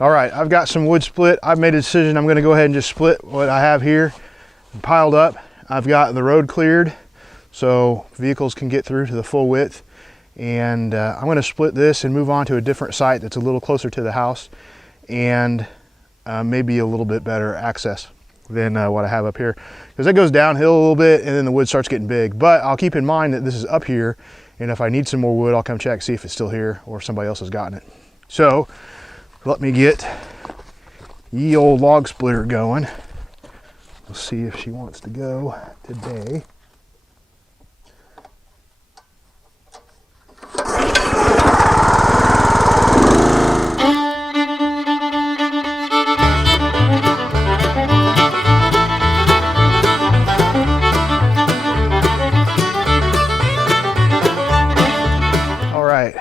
All right, I've got some wood split. I've made a decision. I'm gonna go ahead and just split what I have here piled up. I've got the road cleared so vehicles can get through to the full width. And I'm gonna split this and move on to a different site that's a little closer to the house and maybe a little bit better access than what I have up here. Because it goes downhill a little bit and then the wood starts getting big. But I'll keep in mind that this is up here, and if I need some more wood, I'll come check, see if it's still here or if somebody else has gotten it. So let me get ye old log splitter going. We'll see if she wants to go today. All right,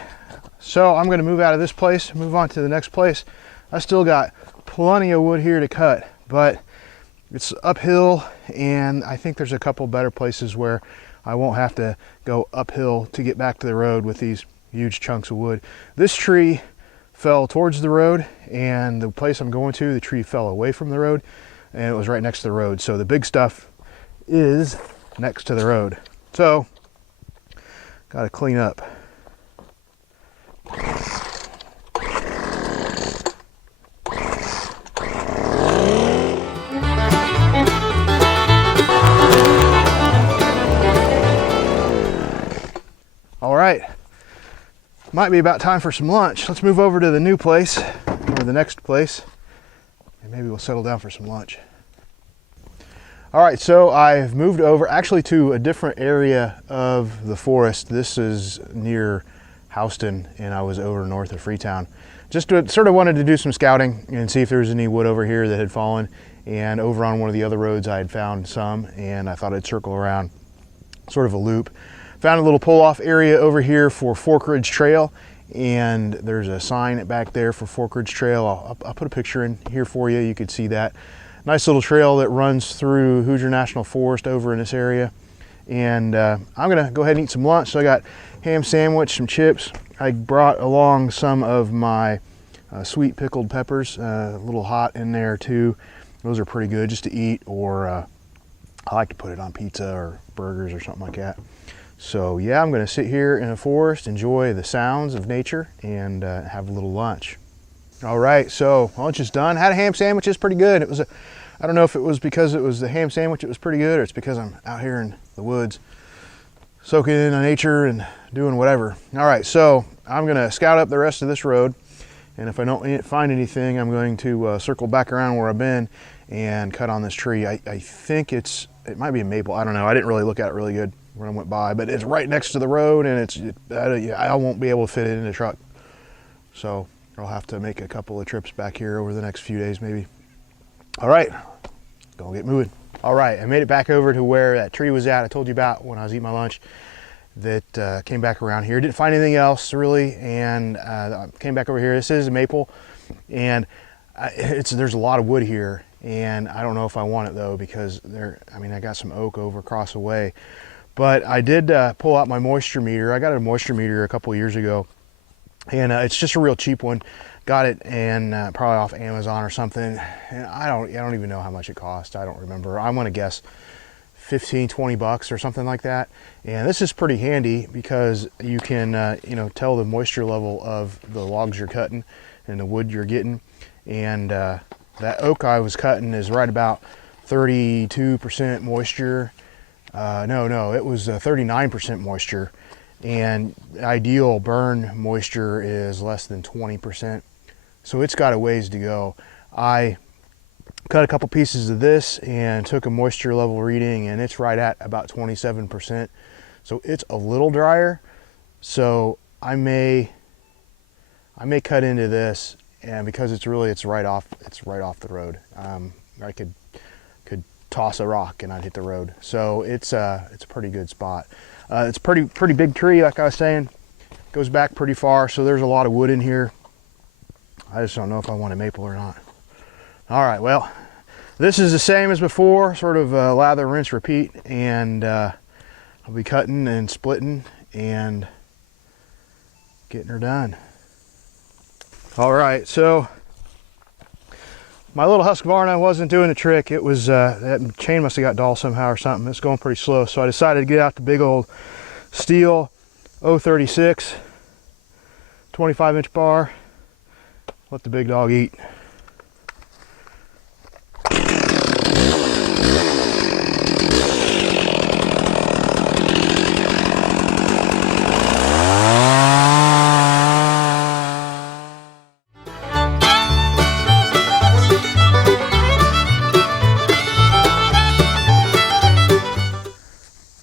so I'm going to move out of this place, move on to the next place. I still got plenty of wood here to cut, but it's uphill, and I think there's a couple better places where I won't have to go uphill to get back to the road with these huge chunks of wood. This tree fell towards the road, and the place I'm going to, the tree fell away from the road, and it was right next to the road. So the big stuff is next to the road. So got to clean up. All right, might be about time for some lunch. Let's move over to the new place, or the next place, and maybe we'll settle down for some lunch. All right, so I've moved over actually to a different area of the forest. This is near Houston, and I was over north of Freetown. Just sort of wanted to do some scouting and see if there was any wood over here that had fallen, and over on one of the other roads I had found some, and I thought I'd circle around sort of a loop. Found a little pull-off area over here for Fork Ridge Trail, and there's a sign back there for Fork Ridge Trail. I'll put a picture in here for you. You could see that. Nice little trail that runs through Hoosier National Forest over in this area. And I'm gonna go ahead and eat some lunch. So I got ham sandwich, some chips. I brought along some of my sweet pickled peppers, a little hot in there too. Those are pretty good just to eat, or I like to put it on pizza or burgers or something like that. So yeah, I'm gonna sit here in the forest, enjoy the sounds of nature, and have a little lunch. All right, so lunch is done. Had a ham sandwich, it's pretty good. It was I don't know if it was because it was the ham sandwich, it was pretty good, or it's because I'm out here in the woods, soaking in nature and doing whatever. All right, so I'm gonna scout up the rest of this road, and if I don't find anything, I'm going to circle back around where I've been and cut on this tree. I think it might be a maple, I don't know. I didn't really look at it really good when I went by, but it's right next to the road, and I won't be able to fit it in the truck. So I'll have to make a couple of trips back here over the next few days maybe. All right, go get moving. All right, I made it back over to where that tree was at I told you about when I was eating my lunch. That came back around here. Didn't find anything else really, and I came back over here. This is a maple, and there's a lot of wood here, and I don't know if I want it though, because I got some oak over across the way. But I did pull out my moisture meter. I got a moisture meter a couple years ago, and it's just a real cheap one. Got it and probably off Amazon or something. And I don't even know how much it cost. I don't remember. I'm gonna guess 15, 20 bucks or something like that. And this is pretty handy because you can tell the moisture level of the logs you're cutting and the wood you're getting. And that oak I was cutting is right about 32% moisture. No, it was 39% moisture, and ideal burn moisture is less than 20%. So it's got a ways to go. I cut a couple pieces of this and took a moisture level reading, and it's right at about 27%. So it's a little drier. So I may cut into this, and because it's right off the road. I could toss a rock and I'd hit the road. So it's a pretty good spot. It's pretty big tree, like I was saying. Goes back pretty far, so there's a lot of wood in here. I just don't know if I want a maple or not. All right, well, this is the same as before, sort of lather, rinse, repeat, and I'll be cutting and splitting and getting her done. All right, so my little Husqvarna wasn't doing the trick. It was, that chain must have got dull somehow or something. It's going pretty slow. So I decided to get out the big old Steel 036 25-inch bar. Let the big dog eat.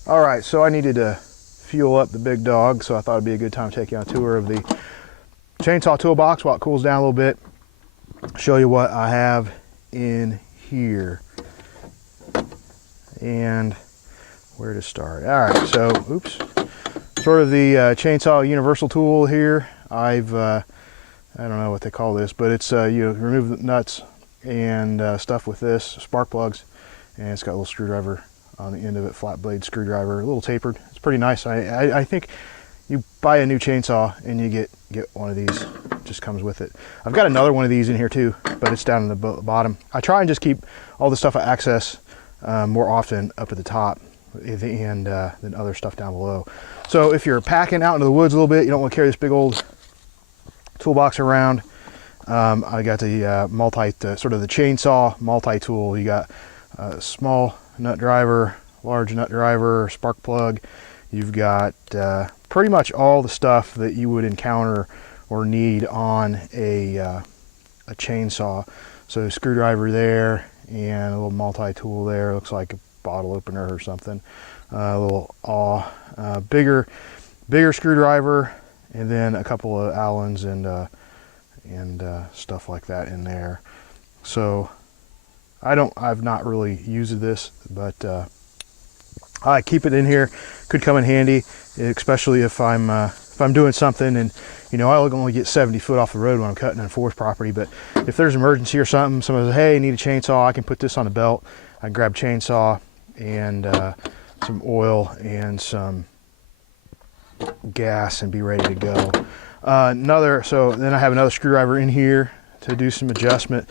All right, so I needed to fuel up the big dog, so I thought it'd be a good time to take you on a tour of the chainsaw toolbox while it cools down a little bit. Show you what I have in here and where to start. All right, so oops, sort of the chainsaw universal tool here. I don't know what they call this, but it's you remove the nuts and stuff with this, spark plugs, and it's got a little screwdriver on the end of it, flat blade screwdriver, a little tapered. It's pretty nice. I think you buy a new chainsaw and you get one of these. It just comes with it. I've got another one of these in here too, but it's down in the bottom. I try and just keep all the stuff I access more often up at the top and then other stuff down below. So if you're packing out into the woods a little bit, you don't want to carry this big old toolbox around. I got the sort of the chainsaw multi-tool. You got a small nut driver, large nut driver, spark plug. You've got pretty much all the stuff that you would encounter or need on a chainsaw. So screwdriver there and a little multi-tool there. Looks like a bottle opener or something. A little awl, bigger screwdriver, and then a couple of Allens and stuff like that in there. So I've not really used this, but I keep it in here. Could come in handy, especially if I'm doing something and I only get 70 foot off the road when I'm cutting in forest property. But if there's an emergency or something, someone says, "Hey, I need a chainsaw," I can put this on the belt. I can grab chainsaw and some oil and some gas and be ready to go. So then I have another screwdriver in here to do some adjustment.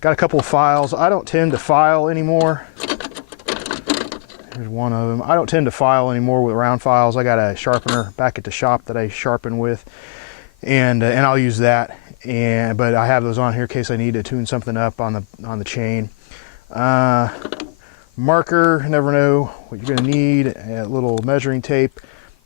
Got a couple of files. I don't tend to file anymore. Here's one of them. I don't tend to file anymore with round files. I got a sharpener back at the shop that I sharpen with, and I'll use that. But I have those on here in case I need to tune something up on the chain. Marker. Never know what you're going to need. A little measuring tape.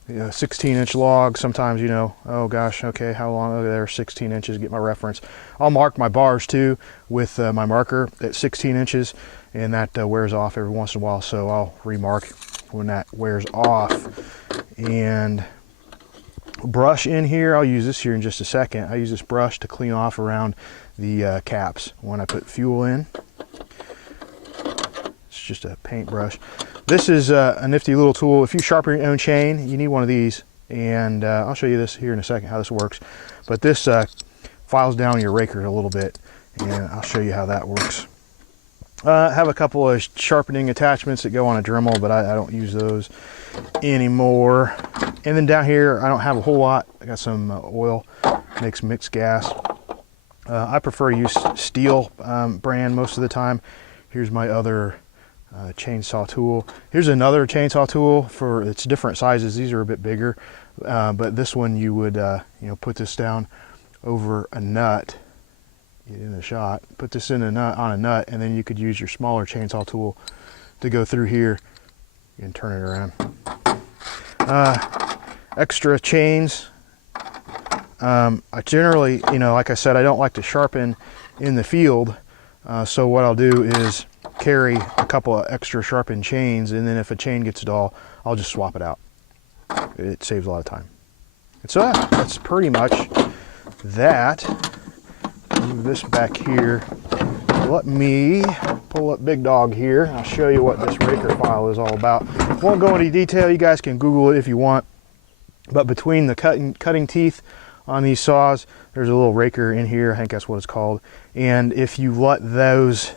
16-inch log. Sometimes oh gosh, okay, how long? Oh, there, 16 inches. Get my reference. I'll mark my bars too with my marker at 16 inches, and that wears off every once in a while. So I'll remark when that wears off. And brush in here. I'll use this here in just a second. I use this brush to clean off around the caps when I put fuel in. It's just a paint brush. This is a nifty little tool. If you sharpen your own chain, you need one of these, and I'll show you this here in a second how this works. But this files down your raker a little bit, and I'll show you how that works. I have a couple of sharpening attachments that go on a Dremel, but I don't use those anymore. And then down here, I don't have a whole lot. I got some oil, mixed gas. I prefer to use Steel brand most of the time. Here's my other chainsaw tool. Here's another chainsaw tool it's different sizes. These are a bit bigger, but this one you would put this down over a nut. Get in the shot. Put this on a nut, and then you could use your smaller chainsaw tool to go through here and turn it around. Extra chains. I generally, like I said, I don't like to sharpen in the field, so what I'll do is carry a couple of extra sharpened chains, and then if a chain gets dull, I'll just swap it out. It saves a lot of time. And so that's pretty much that. Move this back here. Let me pull up Big Dog here. I'll show you what this raker file is all about. Won't go into detail. You guys can Google it if you want. But between the cutting teeth on these saws, there's a little raker in here. I think that's what it's called. And if you let those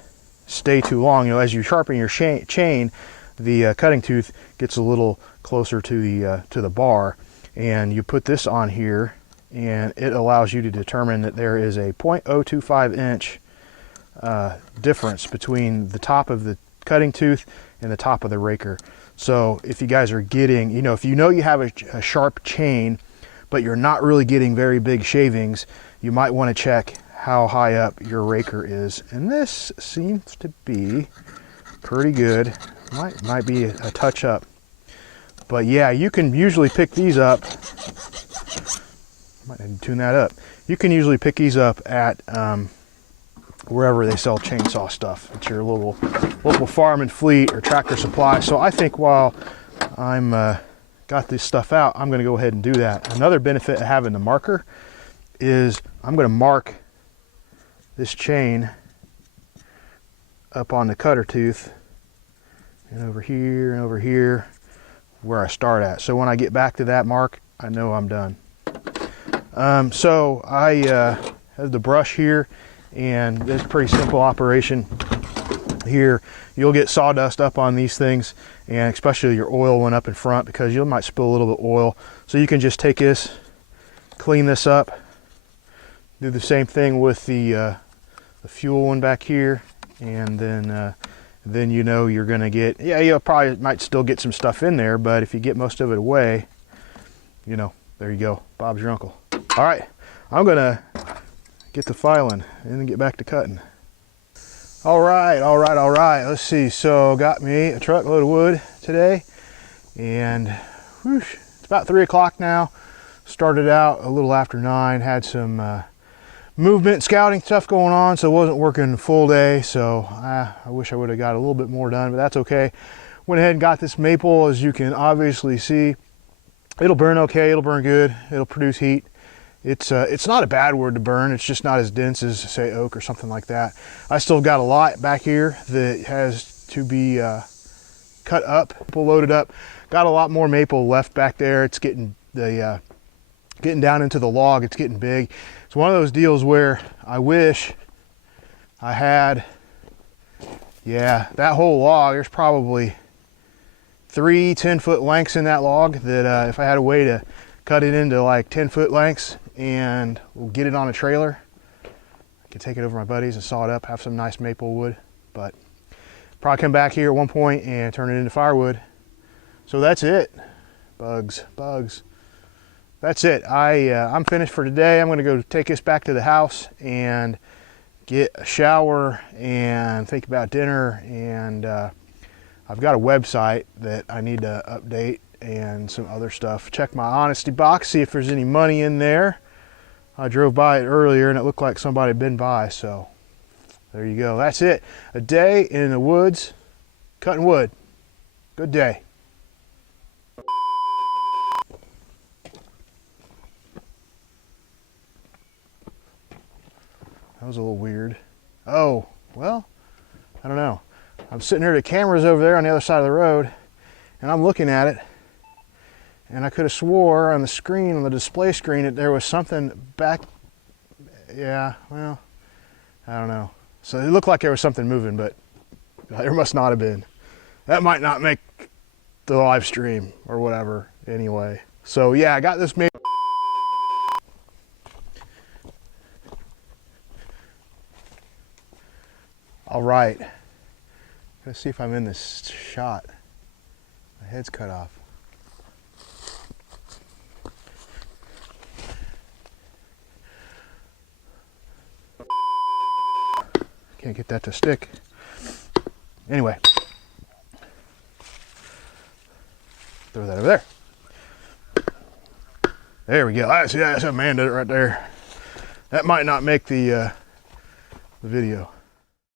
stay too long, as you sharpen your chain, the cutting tooth gets a little closer to the bar, and you put this on here, and it allows you to determine that there is a 0.025 inch difference between the top of the cutting tooth and the top of the raker. So if you guys are getting, if you know you have a sharp chain, but you're not really getting very big shavings, you might want to check how high up your raker is. And this seems to be pretty good. Might be a touch up. But yeah, you can usually pick these up. Might need to tune that up. You can usually pick these up at wherever they sell chainsaw stuff. It's your local farm and fleet or Tractor Supply. So I think while I'm got this stuff out, I'm going to go ahead and do that. Another benefit of having the marker is I'm going to mark this chain up on the cutter tooth and over here where I start at. So when I get back to that mark, I know I'm done. So I have the brush here, and it's a pretty simple operation here. You'll get sawdust up on these things, and especially your oil one up in front, because you might spill a little bit of oil. So you can just take this, clean this up, do the same thing with the fuel one back here, and then you're gonna get, you probably might still get some stuff in there, but if you get most of it away, there you go, Bob's your uncle. All right, I'm gonna get the filing and then get back to cutting. All right, let's see. So got me a truckload of wood today, and whoosh, it's about 3 o'clock now. Started out a little after 9, had some movement scouting stuff going on, so wasn't working full day. So I wish I would have got a little bit more done, but that's okay. Went ahead and got this maple. As you can obviously see, it'll burn okay, it'll burn good, it'll produce heat. It's not a bad wood to burn, it's just not as dense as, say, oak or something like that. I still got a lot back here that has to be cut up, loaded up. Got a lot more maple left back there. It's getting down into the log, it's getting big. It's one of those deals where I wish I had, that whole log, there's probably 3 10-foot lengths in that log that if I had a way to cut it into like 10-foot lengths and we'll get it on a trailer, I could take it over to my buddies and saw it up, have some nice maple wood. But probably come back here at one point and turn it into firewood. So that's it. Bugs. That's it. I'm finished for today. I'm gonna go take this back to the house and get a shower and think about dinner. And I've got a website that I need to update and some other stuff. Check my honesty box, see if there's any money in there. I drove by it earlier and it looked like somebody had been by, so there you go. That's it. A day in the woods, cutting wood. Good day. That was a little weird. Oh, well, I don't know. I'm sitting here, the camera's over there on the other side of the road, and I'm looking at it, and I could have swore on the screen, on the display screen, that there was something back. Yeah, well, I don't know. So it looked like there was something moving, but there must not have been. That might not make the live stream or whatever anyway. So yeah, I got this made. All right, let's see if I'm in this shot. My head's cut off. Can't get that to stick. Anyway, throw that over there. There we go. That's Amanda right there. That might not make the video.